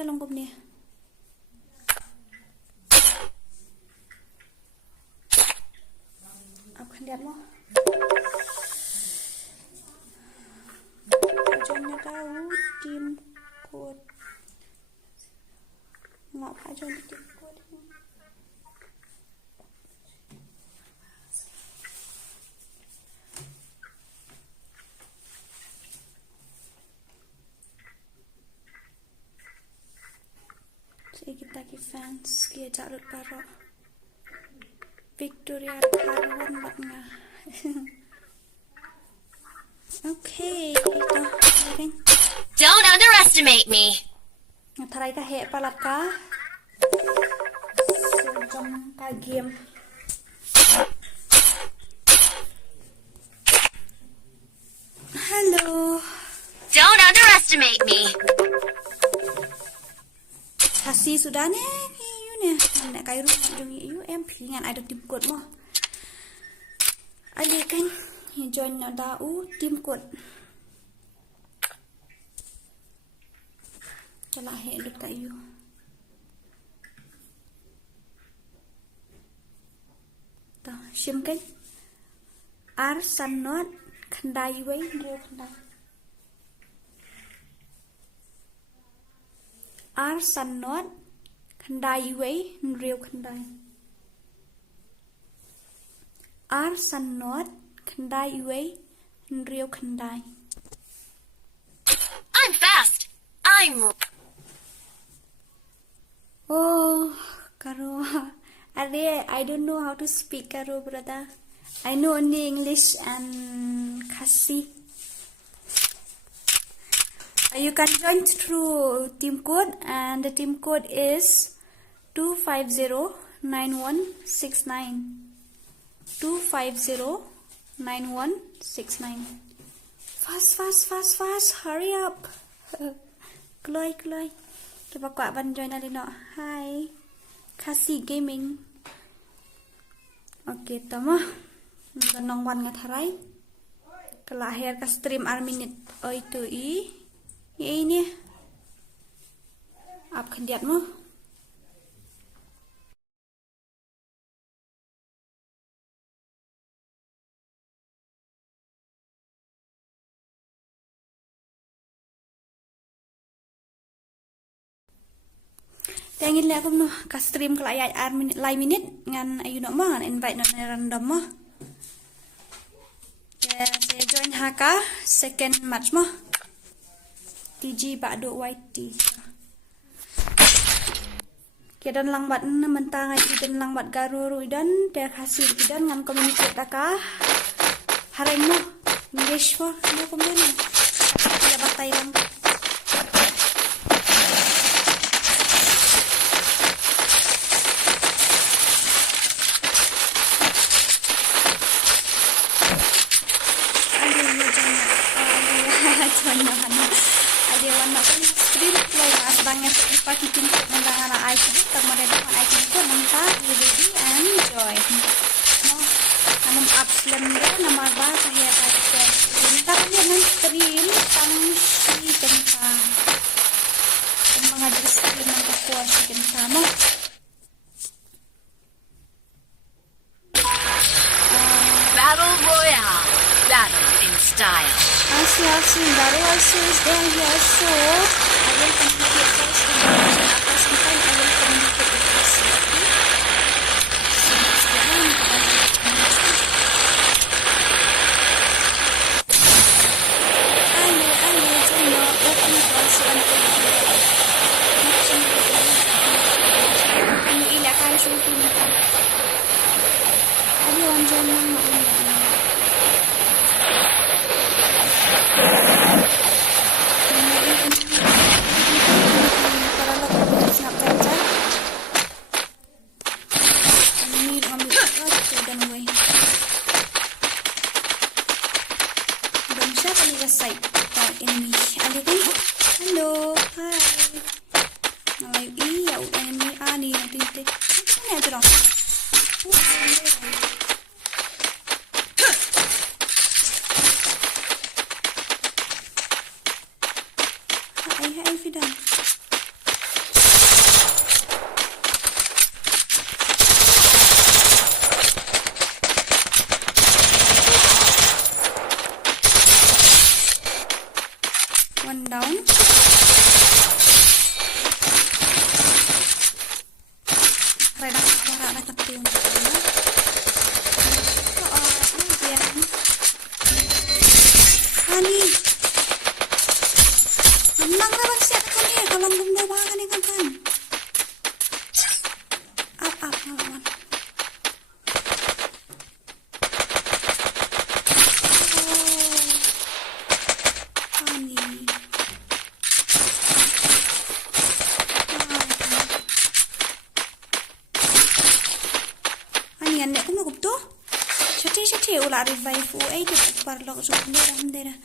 cái lông cụm nè áp khăn đẹp không cho nó tao tim cột ngọc hai cho nó tim cột kita ki fans kia jarut Paralok Victoria Harwan bat nga okay ito don't underestimate me tharai ka he palat ka trong ka game hello don't underestimate me Khasi sudah nè, you nè, nè cái rung trong you em phí ngàn ai được tìm cột mà, ai đi canh, join nó đã tìm cột, cho lại hệ được tại you, tao xem cái, arsan nốt, khandai với rêu khandai. Arsan nốt khandai với rêu khandai Arsan nốt khandai với rêu khandai I'm fast I'm oh Karo Are I don't know how to speak Karo brother I know only English and Khasi you can join through team code and the team code is 2509169 2509169 fast hurry up Chloe kita buat ban join ada nak hi Khasi gaming okay tama nong wan ngat harai kelahir ka stream minute oi tu ini áp khăn đẹp nữa Tengin lihat kamu ka stream kelai minute ngan ayu nak mah invite nak random mah saya join haka second match mah TG Pak Dok YT Kedan lang bat mentang ai dan lang bat garuru dan dia hasil dan ngan communicate taka hareng mo English mo no kumena dia batai lang banyak pakai pintu mendangan item kemudian item ko nangka ready and enjoy no kanam upslam dia nama ba kaya kaya bentar dia nan stream tang si kenta mga stream ng khor si kenta mo battle royale battle in style Asi baru is there here so I will communicate first and after some time I will communicate with Khasi. Hello, hi. Iya, ini ani nanti. Ini aja dong. Hai Fidan. Redak suara ada keting. Ani. Menang lah bang siap kan ni kalau belum dah bahkan ni kan. Up lawan. Ani. Ani anda kau nak tu? Cati ulah revive ai tu Paralok sudah dah.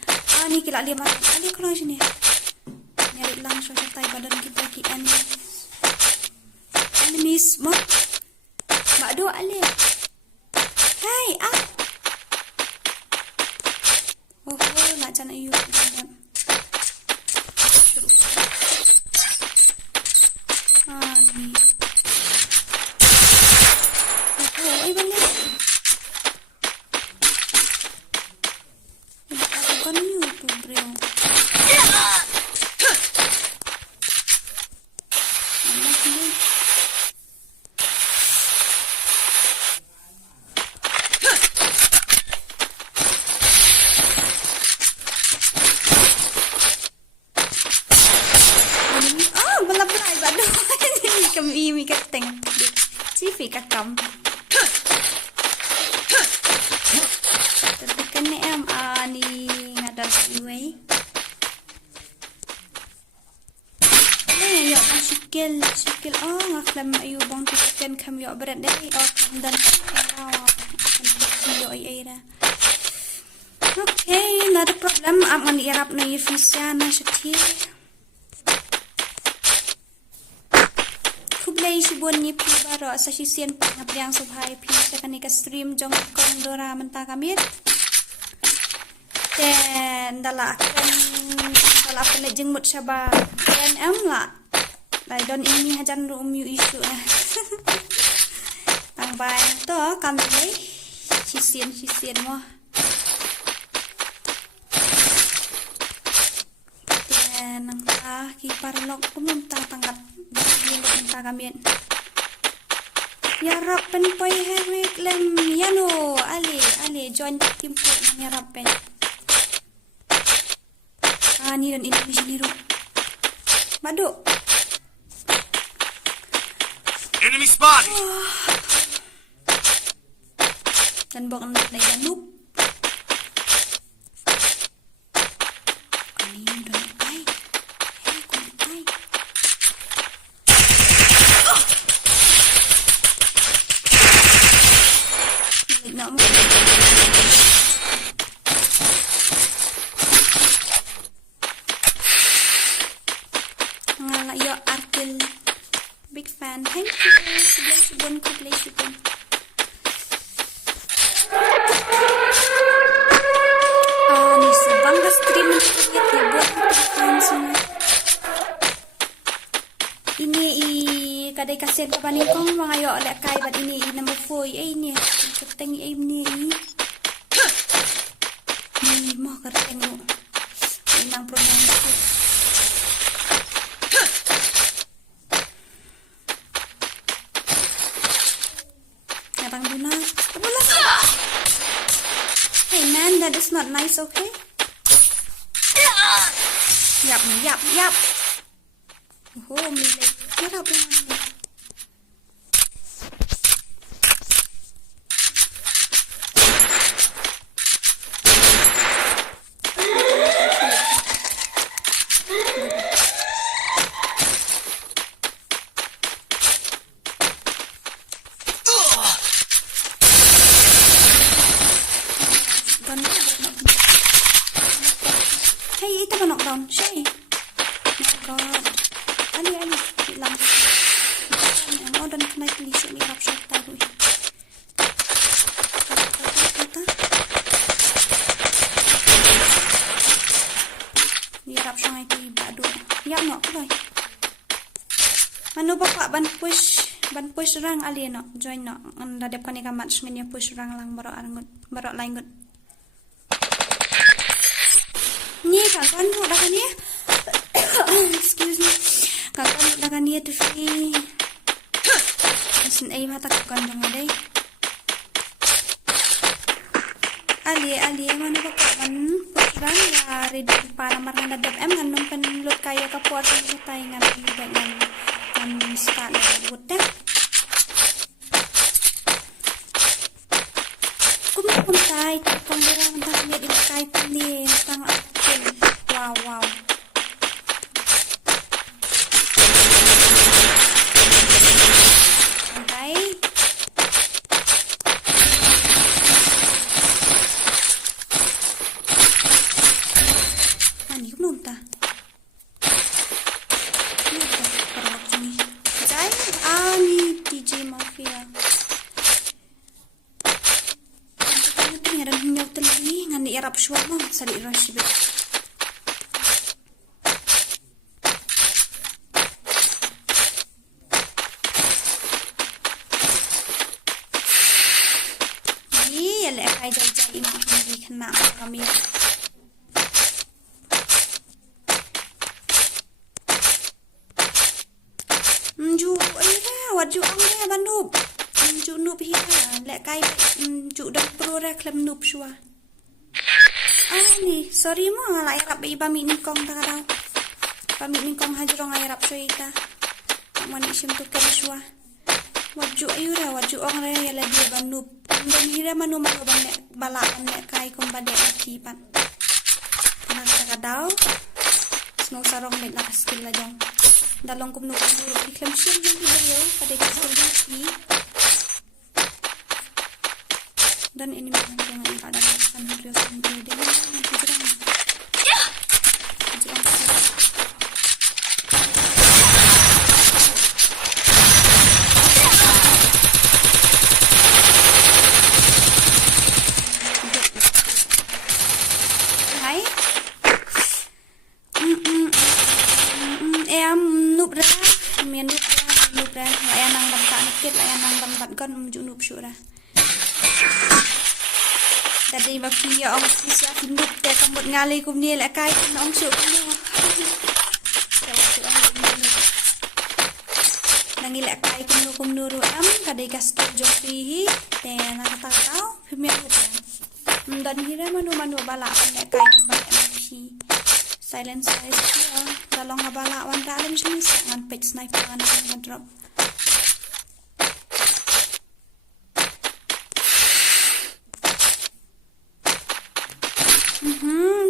Ani kila dia mati. Ali keluar sini. Nyari langsung sertai badan kita ki enemies mak do ale. Hai nak cana you. Ani. Ai balik. Kan you tu bro. Kami kateng cifi kakam tekan ni ani ngadas iway yuk sikil ngaklam ayu bang tekan kami yuk berat deh kam dan yuk ira. Okay, not a problem. Am irap na yifisya na syati. Kublay sibon ni pi baro sa sisien pa nga priang subhay pi sa kanika stream jong kong Dora menta kamit. Then dala akan jengmut syaba PNM lah. Lai don ini hajan room you issue na. Tambay to kami sisien mo. Then ki Paralok pumunta tangkat minta kami. Ya rapen poi hewek lem yano ale join tim po ya rapen. Ni dan ini sini ro. Madu. Enemy spot. Dan bok nak dan noob. Big fan. Thank you. Kublay subon. Ni subang dah stream ni buat fan semua. Ini kadai kasihan ke panik kong mangayo Lehkai bat ini number 4 ni. Keteng ni. Ni mau keteng lu. Inang pronounce. Hey man, that is not nice, okay? Yap. Oh, milih. Get up, man. Hey, ito ba knockdown? Shay. Oh my god. Ali. Lang. Ang odan kanay pilisyo ni Rap Shot tayo. Ni Rap Shot ngay tiba doon. Yak no, kulay. Ano ba pa? Ban push rang ali no. Join no. Ang dadap ka ni ka matchmaking niya push rang lang baro langut. Ni kakan mo dah kan ya? Excuse me. Kakan mo dah kan ya tu fi. xin ai mà ta cần dong đây ali mana bakalan pukulan ya ready para marana dab em ngan numpen lut kaya ka puat tay ngan start na buat deh kum tay tong dera mentang lihat di kai ni tang wow Arab shwa mo sali rush bit ni Lehkai jai mak ni kena kami ju waju ang le banub ju nub hi Lehkai ju dak pro ra klem nub shwa ni sorry mo ala Arab iba mi ni kong ta daw pamit ni kong hajrong Arab soita mani sim to kershwa waju ayura waju ong re yala dia banub dan hira manu manu bang bala Lehkai kom bade ati pan nang ta daw snow sarong met la skill la jong dalong kum nu iklem sim ni video pada skill ni dan ini memang jangan ada alasan video sendiri dengan hijrah. Hai. Em núp ra, miền núp ra, lại nang bắn kết lại nang bắn con maju núp sure ra. Tadi bagi ya ông bisa hidup te kamu ngali kum ni Lehkai nong syuk ni. Nangi Lehkai kum nuru am kadai gas jofi te na kata tau pemia dan hira manu bala Lehkai kum bala napi silent size dalong bala wan dalam sini sangat page sniper ana drop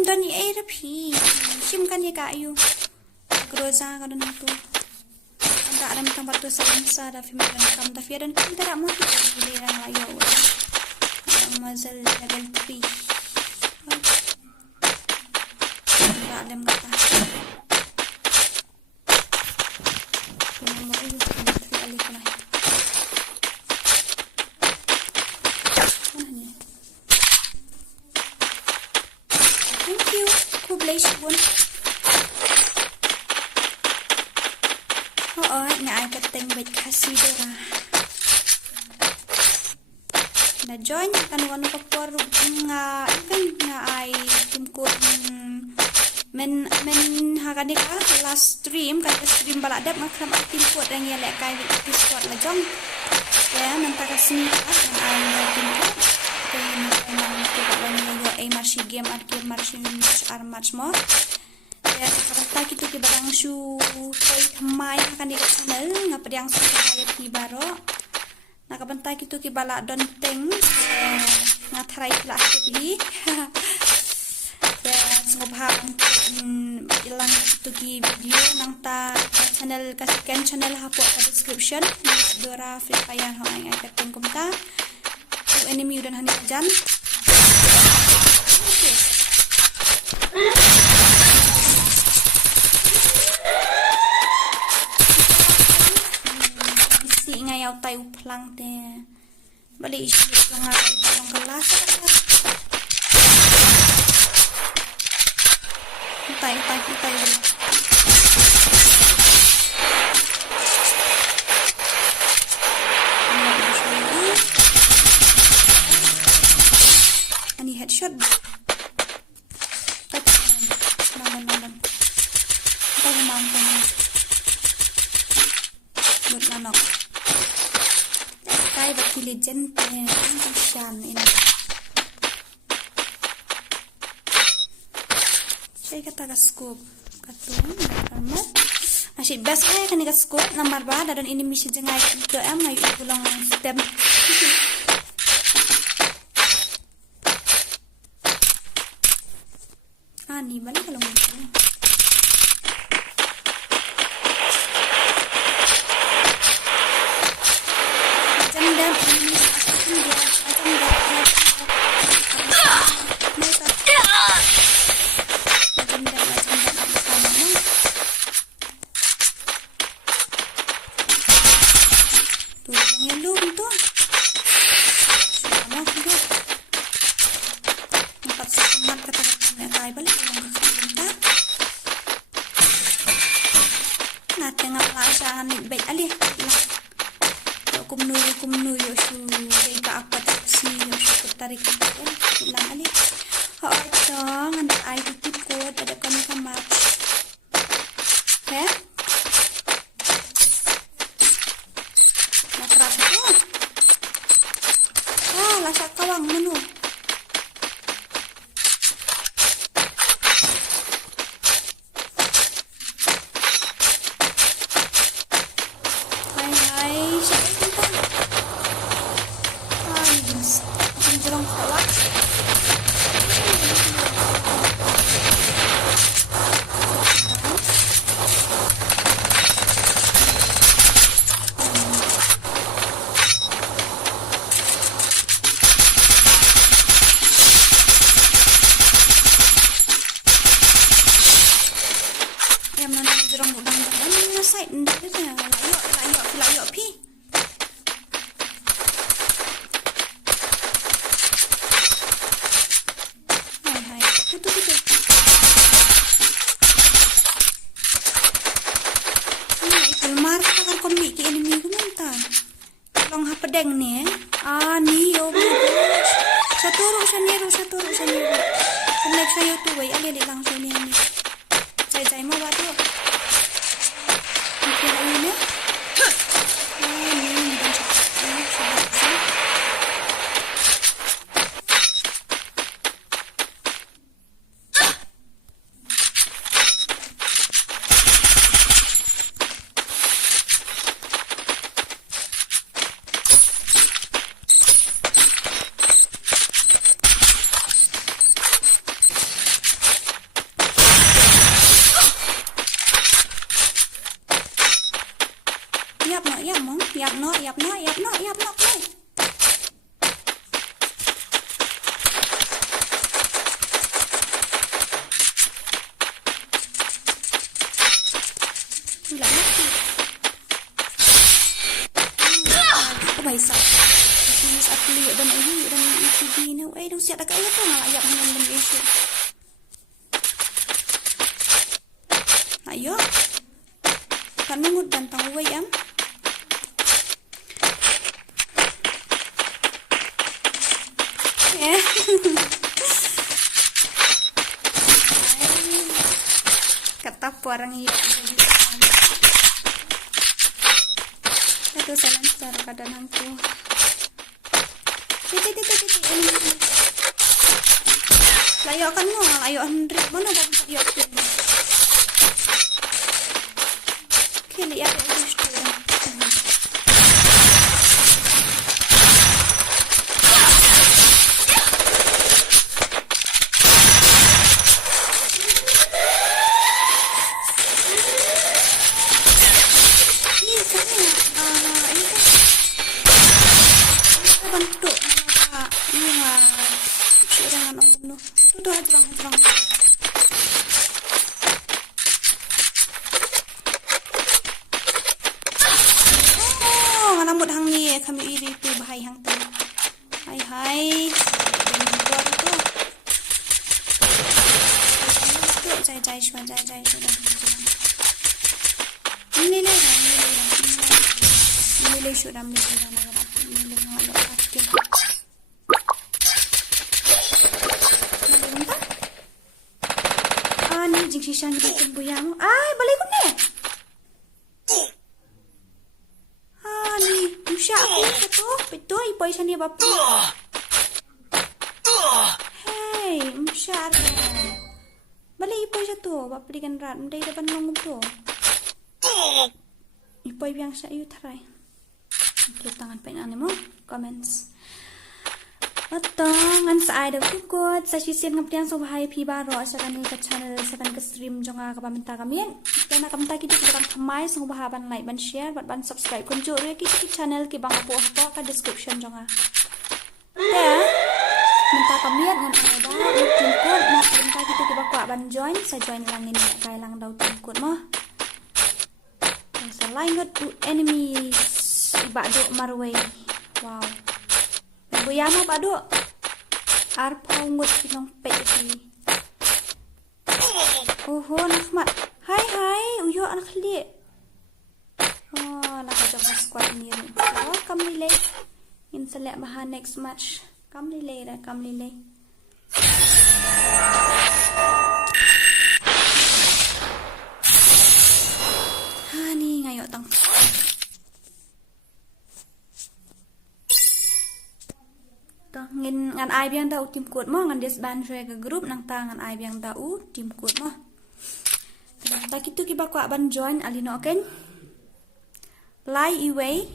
dan ni air pi sim kan ye ka ayu groza ka dan tu anda ada tempat tu salensa da film dan kam da fiadan kan tara mo ni rang layo mazal level 3 dalam kata mau ayu fi ali kana thank you kublai shibun ngại cái tình bịch Khasi Dora na join kan wanu kapor nga ai tumkut men hagani ka last stream bala dap makam tim kuat yang Lehkai di squad la jong ya nanta kasini ai tim kuat ai marshi game match more ya kata kita ke barang shu koi thamai akan di channel ngapadiang subscribe ki baro nak bentai kita ke bala don teng ngatrai kelas hi ya ngobha ilang itu ki video nang ta channel kasihkan channel hapo pada description Dora free fire hang ai kateng kumta tu enemy udan hani jan ngayau tai uplang te balik isi lang ang kelas tai ani headshot naman tai mampu buat nanok ay diligente ang siyan ini. Saya kata scoop katun amat. Asyik best ay kan scoop nomor ba dan ini misi jengai itu am ngayu pulang stem. Ni balik kalau mungkin. Jam ini kumnuyo su ka apa si su tarik lang ali ha ito ang ay tip ko ada kami kamat he nakras ko lasa kawang menu pedeng nih nih oh my gosh satu saniru connect saya tuh way ali langsung nih saya mau batu kira ini Yap no. Bài sọc sắp lựa đâm ấy đâm đi đâu ấy đâu sẽ là cái đó mà lại dặm mình đi sự ayo kan mengud dan tahu wayam kata orang ini itu salam secara kadananku layo kan mo layo Andre mana ba yo kili ya gusto kami iri tu bahai hang tu hai buat tu jai sudah ini sudah ni jing sisang kita tembuyamu balik ko ni ni siya ako Betul ipoi siya niya bapi. Hey, masyar. Balik ipoi siya to. Bapi kan rat. Mendai depan nongrum to. Ipoi biang siya you try. Okay, tangan penan mo. Comments. Ngan sa idol kukut sa sisian ngaptian so bahaya pi baro sa kanil ka channel sa kan ka stream jonga ka paminta kamian kaya kamta kita kan kamay sa bahaban like ban share ban subscribe kun jo re ki channel ki bang apo ka description jonga ya minta kamian ngan ada jemput na kamta kita ki bakwa ban join sa join lang ni kay lang daw jemput mo sa line got enemies ibado marway wow Buyama pa do. Arpaw ngut kinong peti. Oho, nakmat. Hai. Uyo anak li. Oh, nakajog na squad ni rin. So, kamlilay. Insalek maha next match. Kamlilay. Hani, ngayon tang. Ngan ai biang da tim kuat mo ngan des ban share ke group nang ta ngan ai biang da tim kuat mo ta kitu ki bakwa ban join alino ken lai iway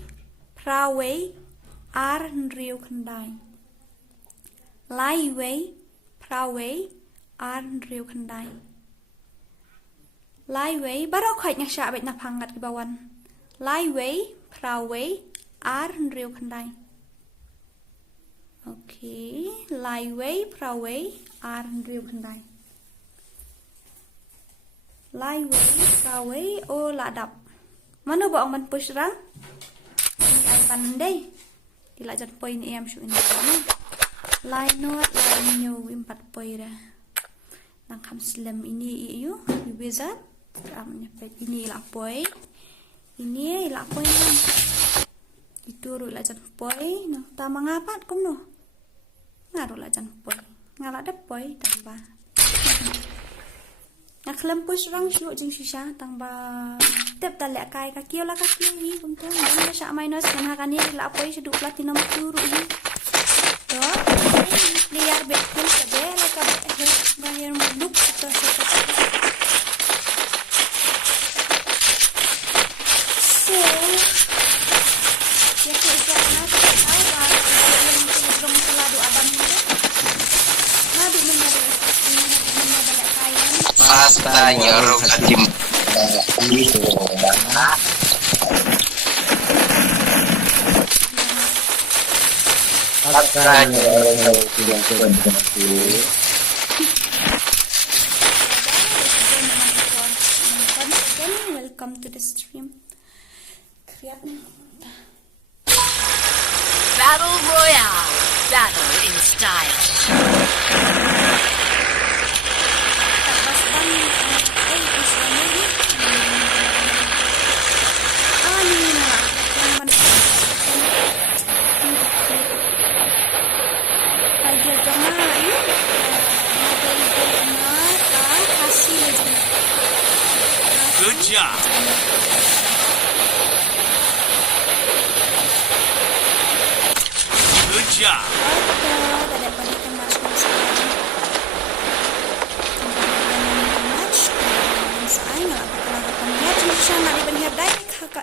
praway ar nriu khandai lai iway praway ar nriu khandai lai way baro khait nya sha bet na phangat ki bawan lai way praway ar nriu khandai. Okay, lai way, praway, ar nriu khandai. Lai way, praway, o ladap. Mana ba ang man push rang? Ini ay pandai. Tila jan point em shu ini kana. Lai not, lai nyo 4 point dah. Nang kam slam ini iu, wizard. Ini ilak point. Ini ilak point. Ituro la jan poi no tama ngapat kum no ngaro la jan poi ngala de poi tamba ngaklem push rang shu jing shisha tamba tep ta Lehkai ka kio hi kum to na sha minus kan ha kan la poi shu platinum turu hi to liar bet kun sabe la ka he bayar muduk to Pasta nyorong katim itu pasta nyorong welcome to the stream. Battle Royale. Battle in style. Good job. Good job.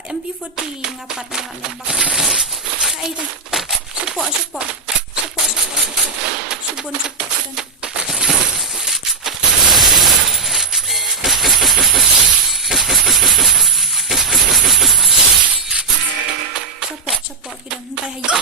MP40 ngapat nembak. Kai tu. Support. Subun dan. Support kita hentai hayu.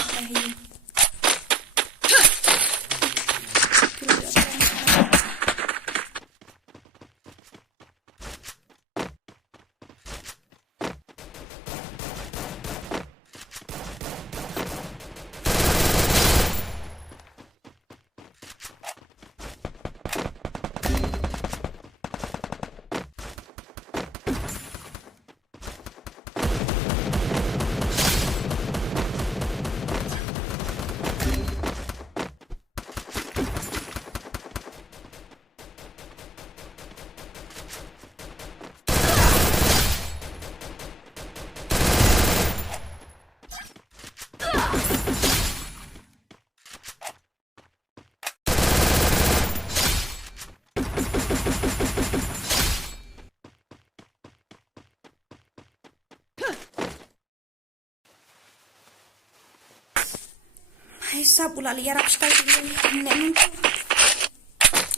Hai sab pula liar aku sekali ni. Nek tu.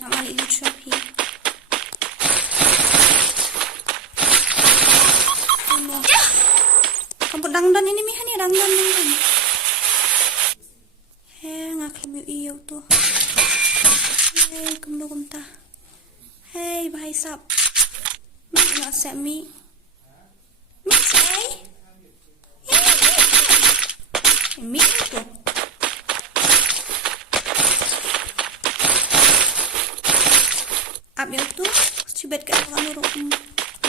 Nak balik lucu api. Oh no. Kamu dangdan ini mihan ya dangdan. Hei ngaklim iyo tu. Hei kamu ta. Hei bahai sab. Nak set mi. Say. Mi tu. Ab tu, cibet ke orang urut.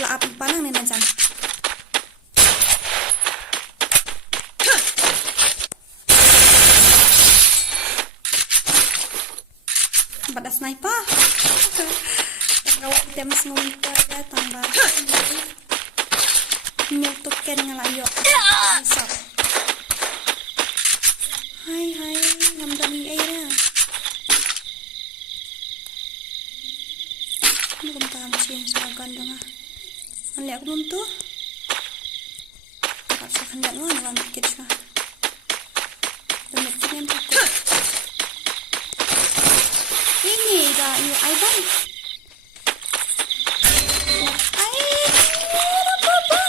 Lah ab panang ni nanti. Pada sniper. Tengawak dia masih ngumpul ya tambah. Nyotoken ngalayo. Sab. Hai, Lyndem ni ya. Ini kentang sih sebagan dong ah. Anda aku belum tu. Tak usah hendak lu, nak mikir sah. Dan mikir yang takut. Ini dah ini Aiban. Apa?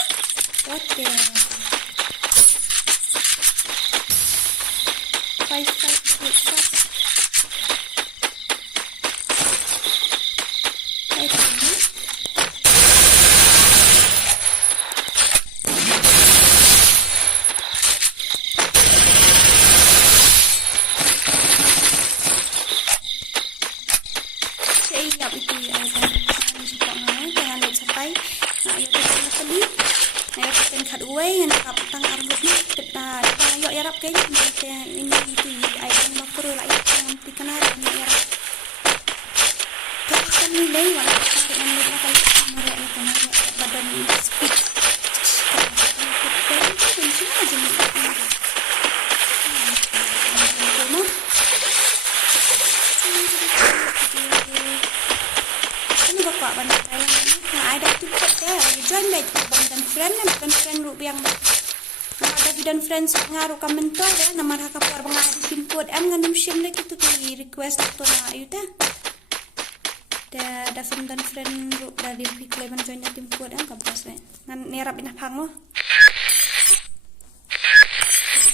What the? Five. Dan friends ngaruh komentar ya nama haka par bangadi pin code am ngandum shim lagi tu ki request to na ayu ta da friend dan friend ru da di replay man join tim code am kabas ne ngan nerap ina phang mo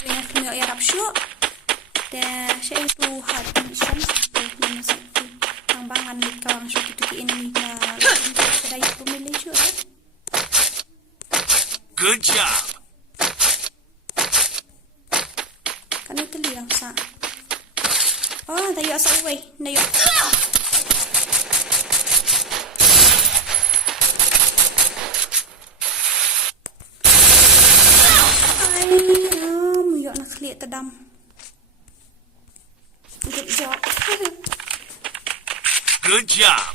ya kini ya rap shu da shay tu hat sham ni sakti bang bangan ni kawang shu tu ki ini ka dai tu milih shu Good job. Kan itu liang sa. Oh, tayo sa uwi. Nayo. Ay, muyok nak lihat tedam. Good job. Good job.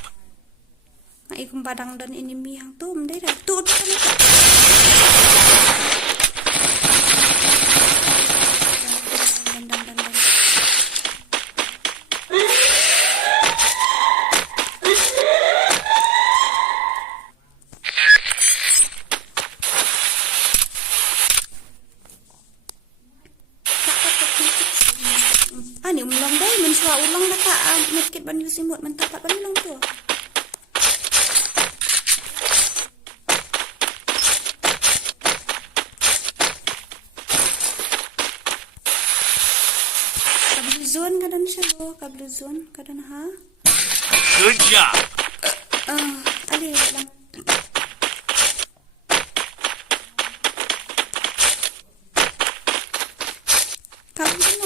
Ay, kung badang dan ini miyang tu, mday dah. Tu. Ni ulang dai mensuah ulang dah tak medkit ban using mode mentapat ban ulang tu. Kabel zone kadang siya kabel zone kadang ha. Good job. Ali lang.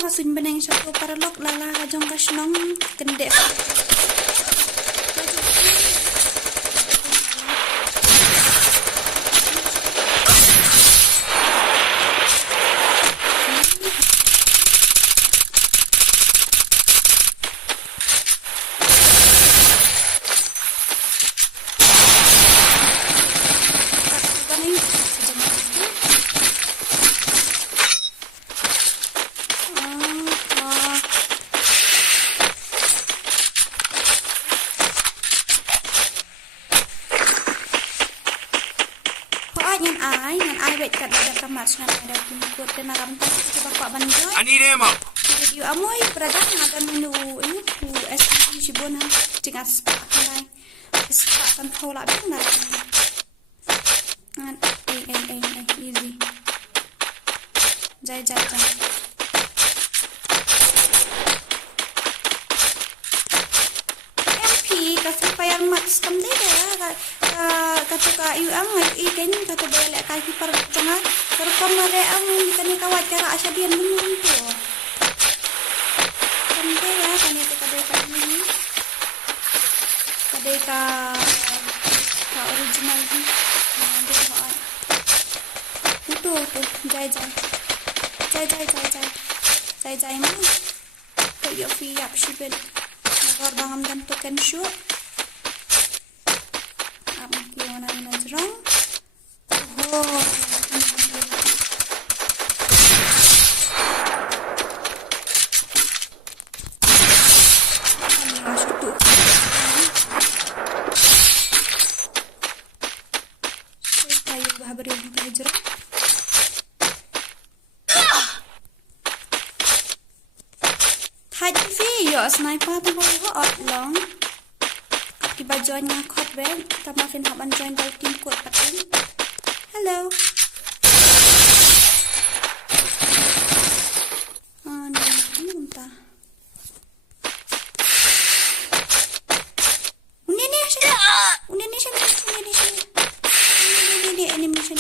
Kasun benang satu paralok lala kajong ka shnong kendek. Ngan ai wait kat ada kamar dengan ada pun kuat dan aram tak coba kau bantu. I need ammo. video amoy berada ada menu ini ku SMG sibona dengan spak lai spak kan thola bang na easy jai MP kasi payar max kam de kata ka yu ang i ken kata bayar Lehkai par tengah terkom mare ang kani kawat cara asadian menun tu kan ya kan itu kadai ka original ni itu jai ni kau yo fi ap shibel agar baham dan token show ab kiona na jrong oh sniper tu boleh hot long. Tiba join yang kot bed, tama fin haban join dari tim kot paten. Hello. Ni entah. Ini animation.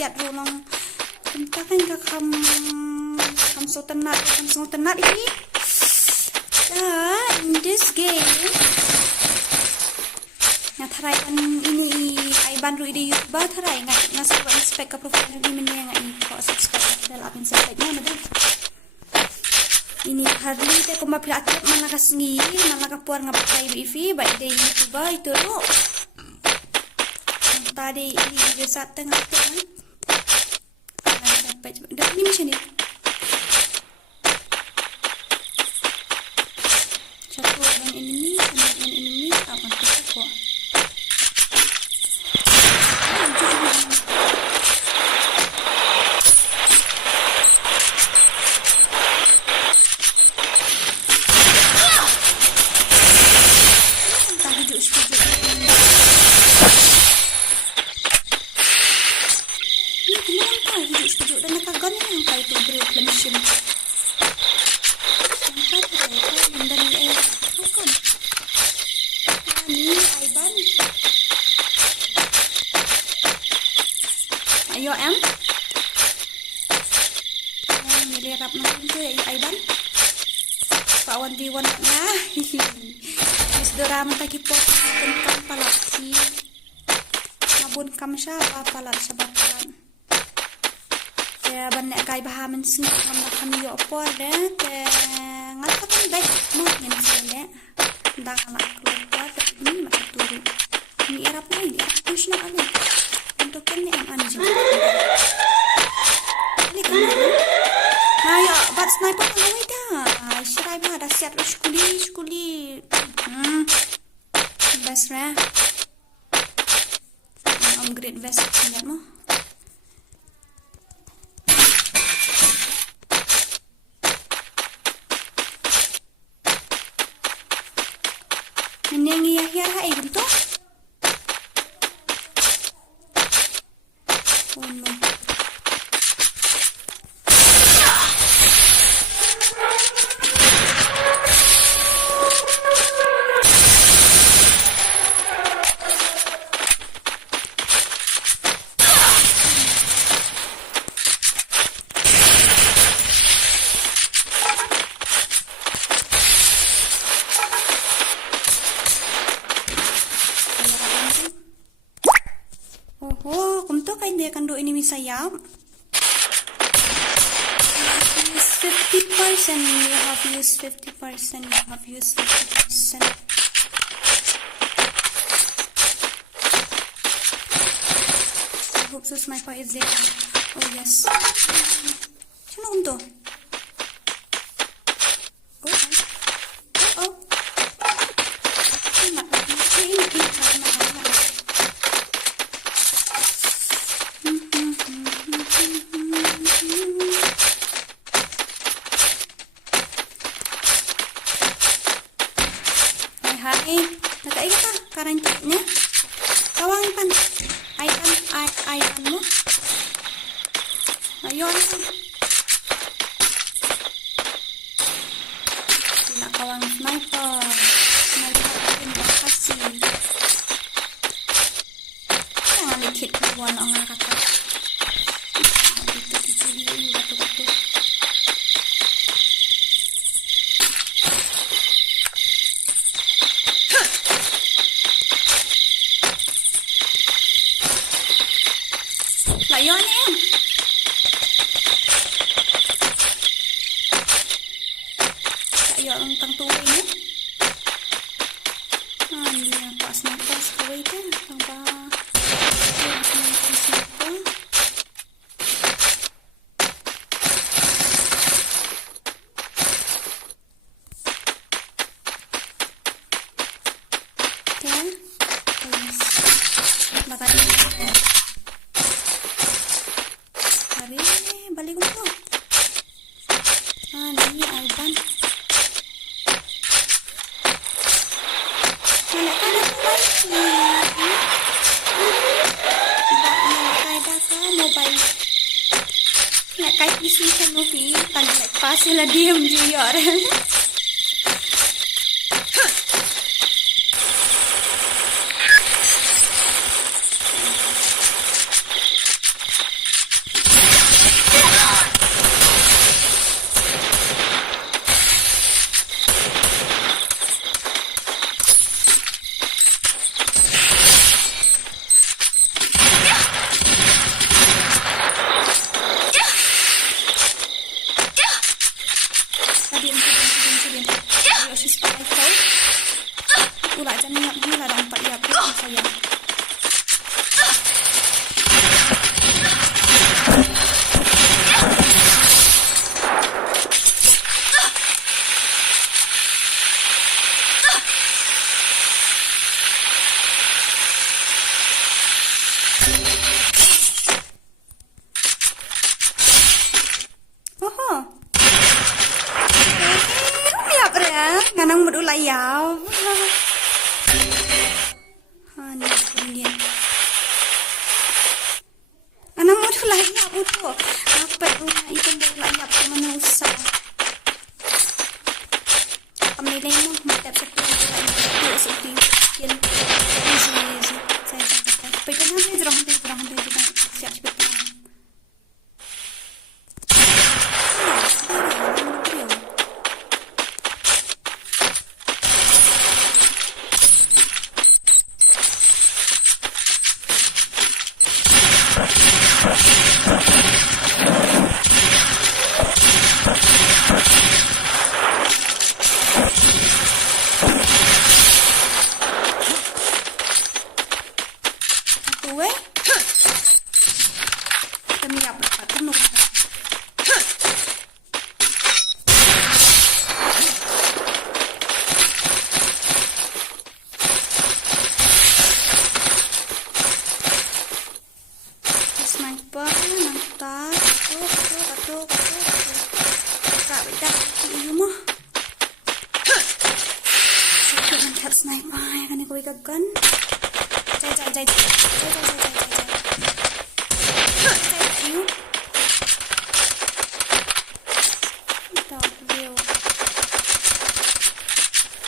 Siap rolong entah kan kam so tenat ini in this game na tharai kan ini ai ban ru ide youtuber tharai ngai sebab spek ka profile ni men yang ngai ko subscribe dalam apin subscribe nya na ini hari te ko mapila atap mana kasngi mana ka puar ngapai bivi baik de youtuber itu lo tadi ini bisa tengah kan dah ini macam ni satu orang enemy apa kita kok Ayo em nilirap natin ito ay ban pa 1v1 na Miss Dora matagi po kam palaki mabun kam siya papalat sa bapalan kaya banyak kay bahaman sing kam na kami yo po te ngat ka pang baik mo ngin sila ndang anak keluar ini matuturo ni irap na push na ano untuk ini yang anjing. Ini kan? Ayo, bat sniper kan dah. Serai bah dah siap skuli. Best lah. Upgrade vest lihat mo. Ini yang iya hai bentuk. Oh no. Dia akan do ini saya 50%. You have used 50%. hope the sniper is there. Oh yes. Shnong to. Oh. Hai, nagkaiga ka, karantik niya. Kawang pan, ay mo. Ayun. Pinakawang sniper. Sniper din ba kasi. Ang alikit na buwan ang nakaka. Dito, bato-bato. Layon em. Layon ang tangtuloy mo. Hindi na pas na pas kaway ka. Tang ba? Pas na pas na pa. Okay. Yes. Matay na. Balik ko. Ini alban. Mana ada mobile. Nak kait isi kan movie, tadi nak pasal lah diam je ya. Nganang mo layaw. Hani brilliant. Anang mo layaw ito. Dapat una ito mo layaw kung manusay. Pamilay mo matap sa tuwa layaw sa ito. Yan. Easy. Pwede na may drong siap cepat. Kan? Jai. You. Stop you.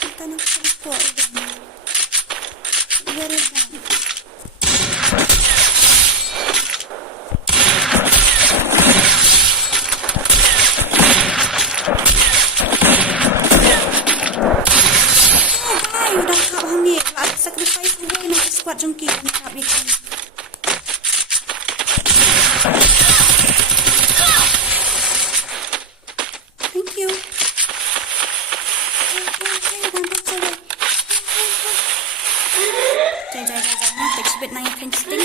Kita nak support them. Very bad. Sacrifice away na squat jungki na sabi ko. Thank you. Jai. Take a bit na yung fencing.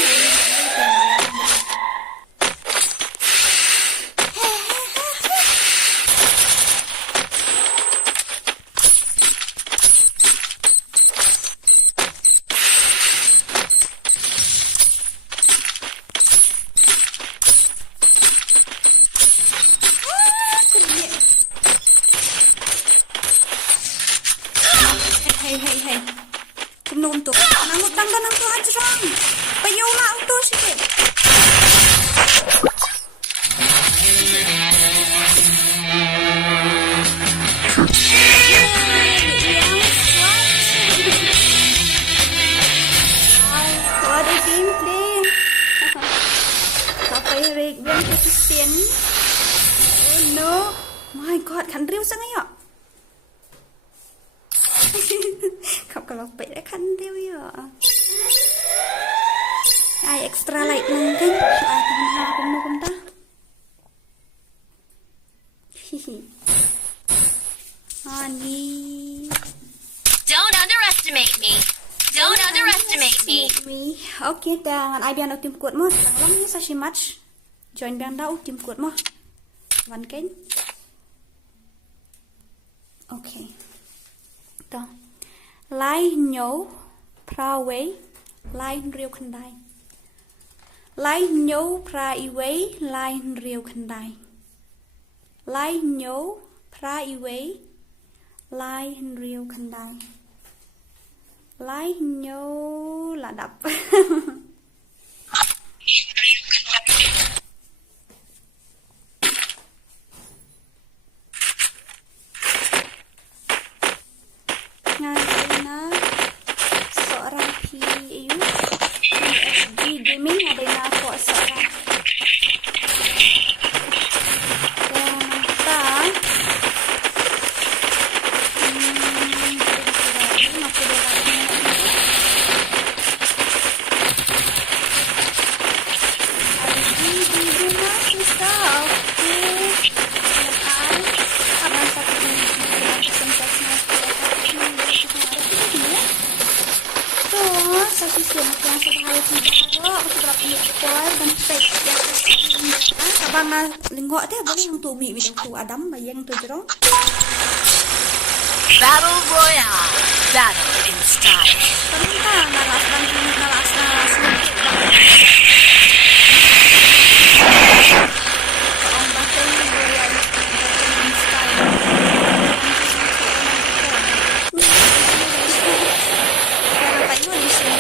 dan ang tuadrang. Payaw na auto sige. What a gameplay. Kapay rig biang kesian. Oh no. My god, kan riu sangat ya. Khắp cả lọc bậy đã khăn theo giờ. Ai extra light nâng kênh. Ai thằng hà cũng nô công ta. Honey. Don't underestimate me. Don't underestimate me. Okay, dan ai biar nak tim kuat mo. Lang ni sa si match. Join biar dah tim kuat mo. One kênh. Okay. Đó. Lai nhấu pra way lai riêu khăn đai. Lai nhấu pra iway lai riêu khăn đai. Lai nhấu pra iway lai riêu khăn đai. Lai nhấu là đập. Sohra PU di gaming ada yang aku Sohra dan tak Abang lingok teh boleh yang tu mi video tu Adam bayang tu jero. Battle Royale. Battle in style. Tenta nalas nalas. Ang Battle Royale in style. Para tayo di sini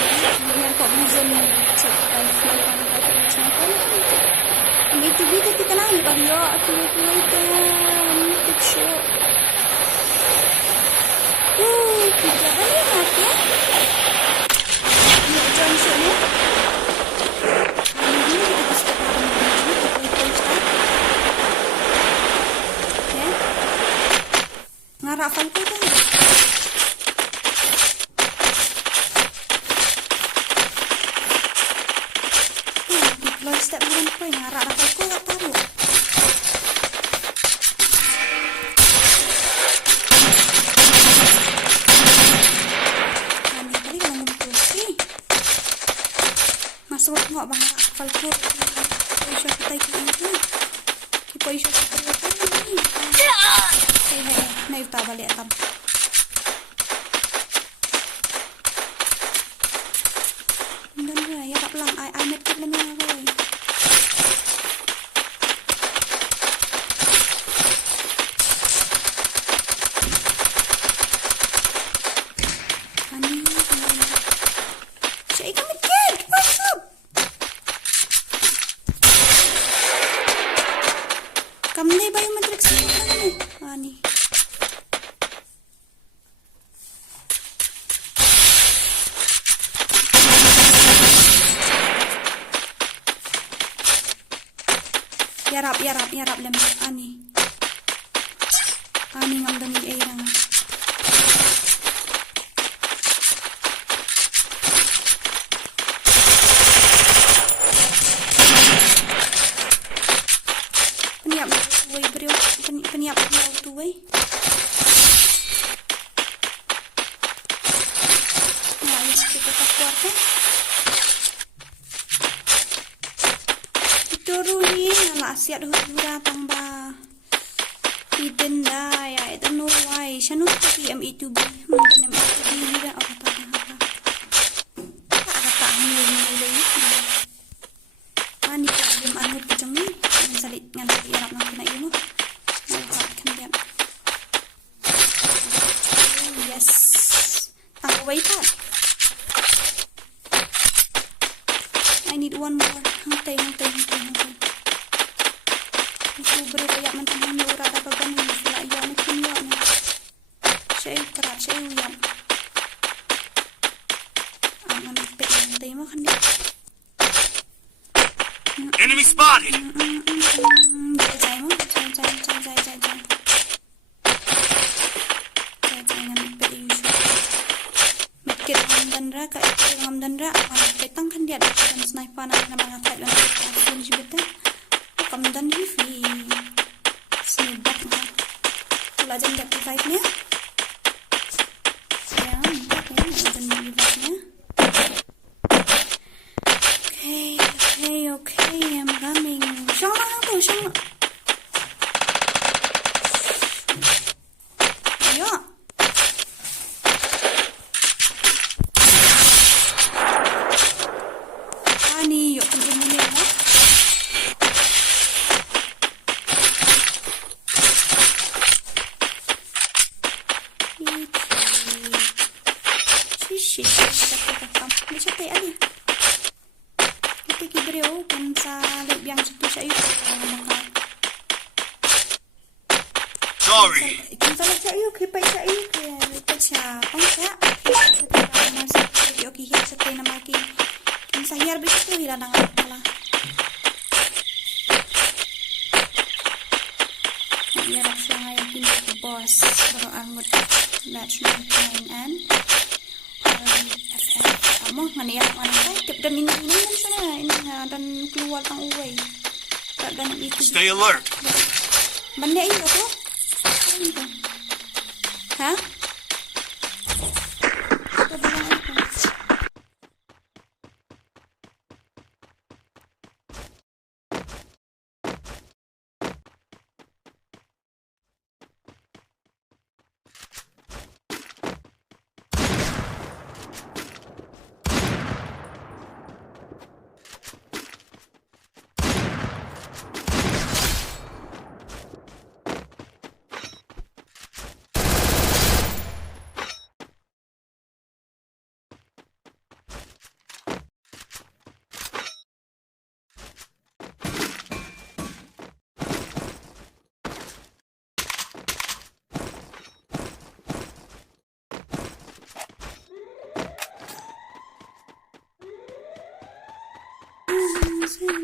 yang kok museum cek itu kita kita lagi bahaya aku ikan kecil. Kita banyak ya. Ini Johnson ya. Ini kita start ya. Ngarap aku kan. Step bukan apa yang harap aku tak tahu. Ini tadi kalau ngumpul sih. Masuk nggak bang falkur. Isu kita itu. Kita isu kita ini. Hei, naik tak balik tam. Dan ya tak pelang. I met kita lagi rồi. Kamne biometric ni. Ani. Yarap lem ani. Ani ngam demi erang. Peniap tu wei. Nah, ini kita keluar kan. Turuni ala siat hura tamba. Hidden dah ya itu no why. Shanut tapi MEGHALAYA. Mungkin MEGHALAYA dah apa tak apa. Kata ni mulai. Ani dia anu pejang ni. Salit ngan Arab nak kena ilmu. Yes. Tang wei tak. I need one more. Hantay. Sobre kaya man tanan ura da bagan ni sila iya ni kinyo ni. Siya karat siya yan. Ang hantay mo kandi. Enemy spotted! Jai mo. Medkit hamdanra ka hamdanra petang kan dia dan sniper na mga kailan asin jibita kamdan hifi snibak na wala dyan 35 niya yan dyan 35 niya okay I'm coming siyang lang ayo ani yuk penting ini mo Sorry! Kita nak cakap yuk, kita cakap okay, hiya setay na maki. Sa hiyar bisit ko, hila na nga pala. Hiyarap siya ngayon pinag boss. Pero ang matchmaking and FF. Amo, maniyak ang anong tayo. Tip dan ini sana. Dan keluar tang uway. Dan itu. Stay alert! Banda ini ako? Ha? Ito ba lang ito?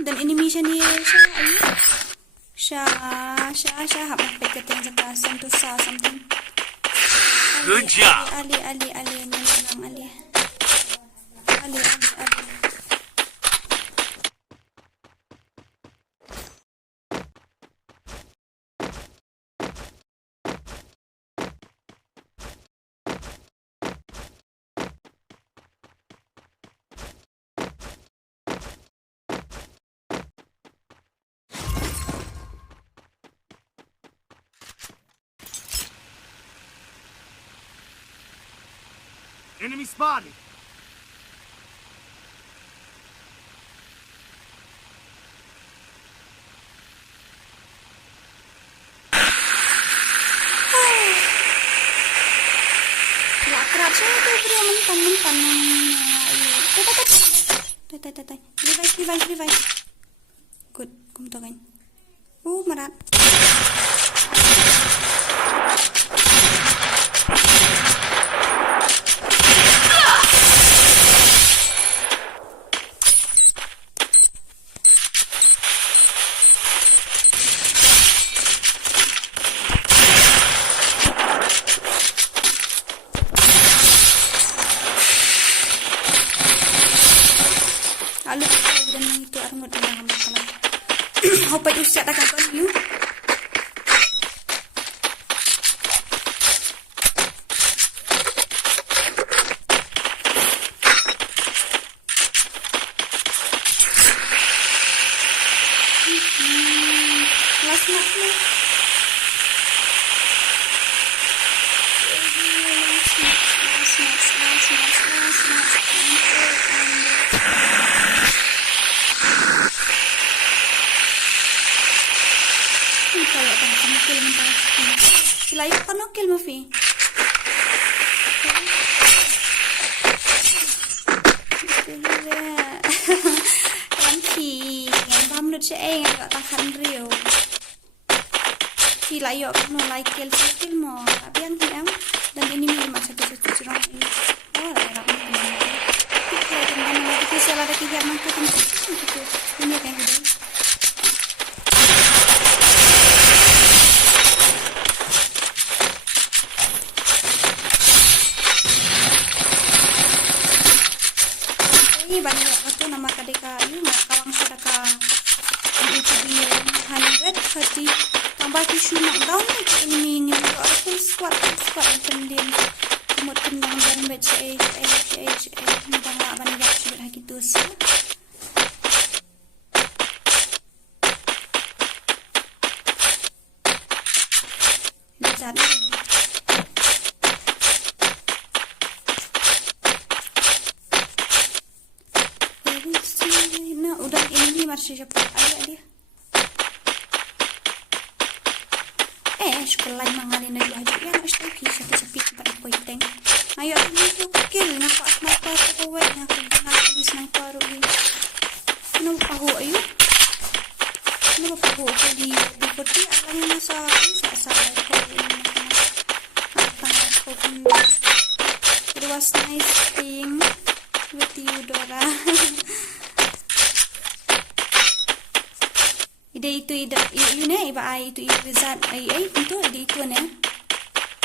Dan enemy siya niya siya habang pagdating sa kasan to sa something. Good job! Ali. Enemy spotted! Kerap siya ito bro mentan tay revive good kumtokan marat Hoppas du sätter kanske nu. Sila yung panukil mo, Fi. macam agak tahan real. Thì lại dọn nó lại kêu cái mò biang thì em dan ini memang satu cerong ini oh lah nak kita dengan kita salah ada kita mampu itu ini kan gitu ini banyak waktu nama kadeka ini kawang sedekah itu dia 130 tambah tisu knockdown ini aku squat kemudian một cân nặng gần bệt sẽ đang lạ và nhập sự hai cái túi xíu lihat nah udah ini masih cepat ada dia sekolah manganin na aja ya harus lagi sepi pada pointeng ayo itu kill napa sniper ko we na ko sniper ri no paho ayo no paho ko di poti alam na sa ko it was nice being with you Dora itu ini iba ai itu wizard ai itu itu ne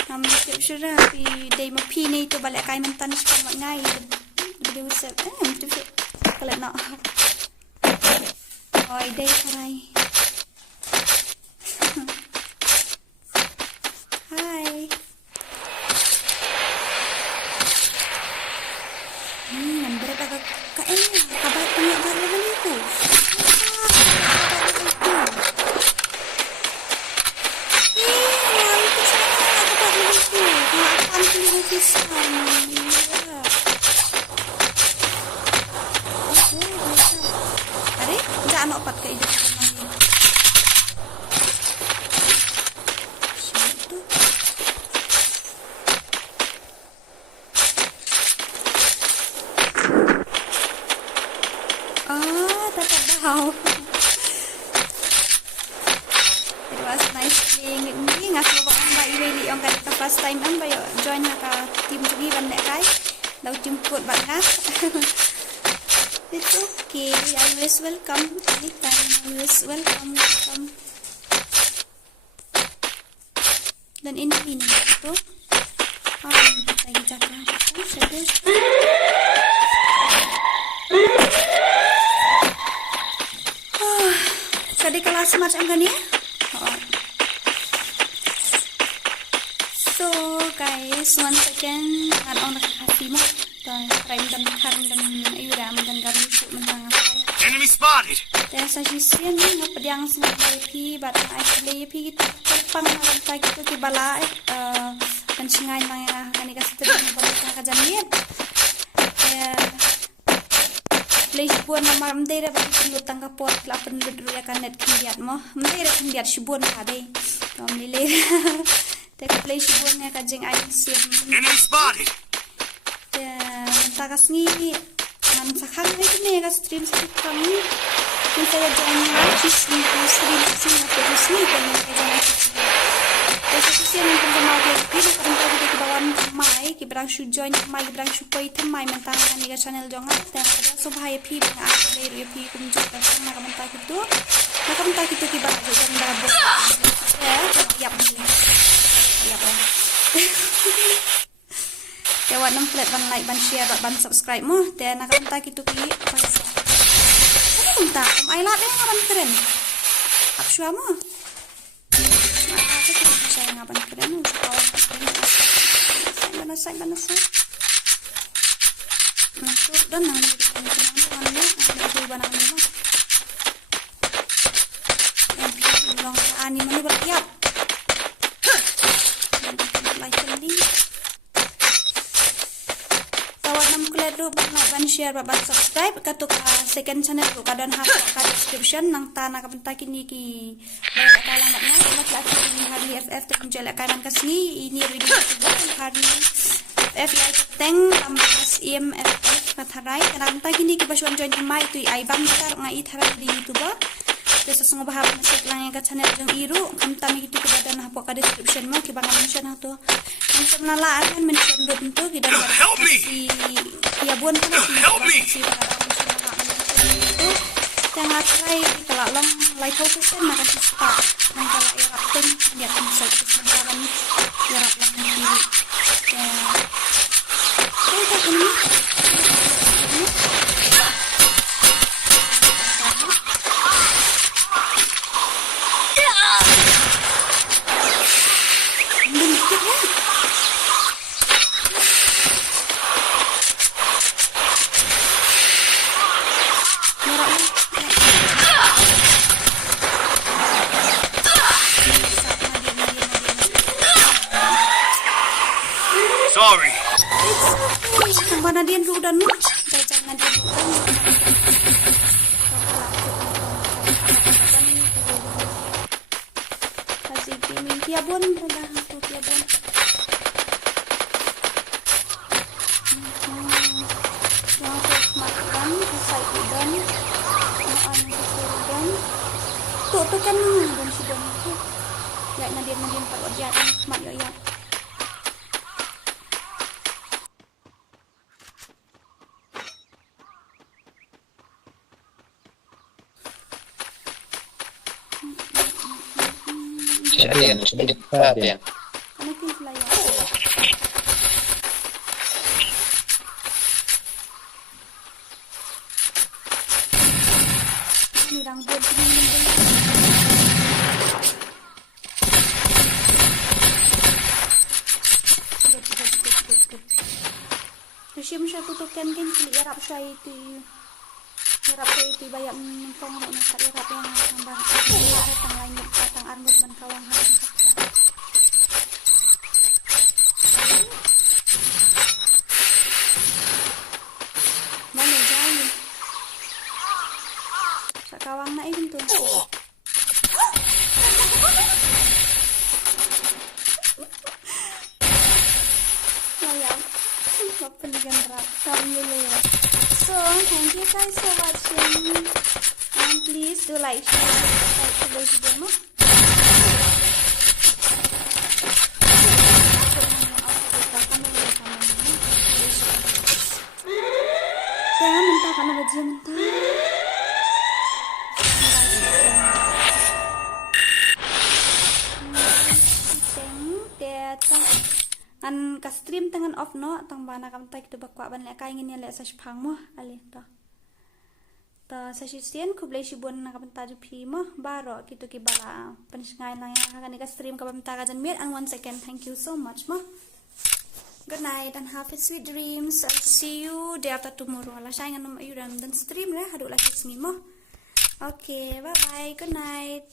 siap sudah pi dai ma pi ni itu balik kai mentan sepak ngai dia usap itu kalau nak oi dai sarai hai number kagak kabar punya level itu anak pat ke ide tetap bau. It was nice being ini ngasih bawa mbak Iweli yang kan kita first time mbak yuk join haka tim juga ban Lehkai lau jemput banget. It's okay, always welcome anytime, always welcome. Dan ini itu kita jaga serius. Tadi kelas macam kan ya? So guys, once again on Khasi mo. Rynthong dan ayuram dan garu mentang apa? Enemy spotted. Dan saya sih ni ngapediang semua pi, batang ice pi kita terpang rantai kita di bala dan sungai mana kan ikas terus berita kejadian. Leisbuan nama mendera bagi penlut tangga pot lapan bedru ya kan net kindiat mo mendera kindiat shubuan kade milih tek leisbuan ya kajeng ice Enemy spotted. Takas ni man sakhan ni ka stream kami kita jangan lagi stream sini atau sini kan Kasi yang pertama dia pilih perempuan kita bawa mai, kita berang shoot join mai, kita berang shoot point mai mentang ni ke channel jangan. Tapi ada subhaya pi dengan aku dari pi kumjut dan nak mentang itu kita bawa jangan double. Yap. Jawab 6 flat ban like ban share ban subscribe mo. Dan nak mentang itu pi apa sih? Apa mentang? Ai lat ni ngaban keren. Aku suka mo. Saya ngapain keren saya banasai masuk dan nanti ani mana bertiap ban share ban subscribe katuk second channel ko kadan ha description nang tanah kapentakin ni ki kala makna mas lagi hari FF tunjuk kanan Khasi ini video hari FF ya teng ampas syiemFF katharai kananta kini ki basuan join mai tu ai bang tar ngai thara di YouTube Desa sungguh bahap masuk lang yang channel jeng iru kami gitu kepada nah pokok description mo kibangan mention nah tuh yang sebenarnya kan mention dot itu kita si ya buan kan si itu yang try kalau long like focus kan makasih start yang kalau irap pun dia kan bisa kesimpulan irap lang diri ya ini Sorry. Ang mana dia udah nu, jangan dia kasih pimin tiabon udah aku tiabon. Makan, selesai udang, udang. Tuh kan udang sudah itu. Ya nadien tak kerja, mak yo ya. Sabihan, sabihan. Ano yung flyer? Nirang board din yung good. Nasyam siya tutukan kan irap siya itu. Irap siya itu bayar nongkrong nak irap yang tambah tang lain tang armut man kawang harus. Mana jauh? Sakawang na itu tuh. Sayang, pendidikan rakam dulu ya. So, thank you guys for watching. And please do like, share, subscribe to this video. Jangan mentah karena baju mentah. An ka stream tangan off no tang bana kam tai tu bakwa ban Lehkai ngin le sa phang mo ale to sa sien ku blai shibon na kam ta ju phi mo baro kitu ki bala pan sngai nang ya ka ni ka stream ka bam ta ka jan met and once again thank you so much mo. Good night and have a sweet dreams. I'll see you day after tomorrow. Ala sayangan nom ayu dan stream le hadu lagi sini mo. Okay, bye bye. Good night.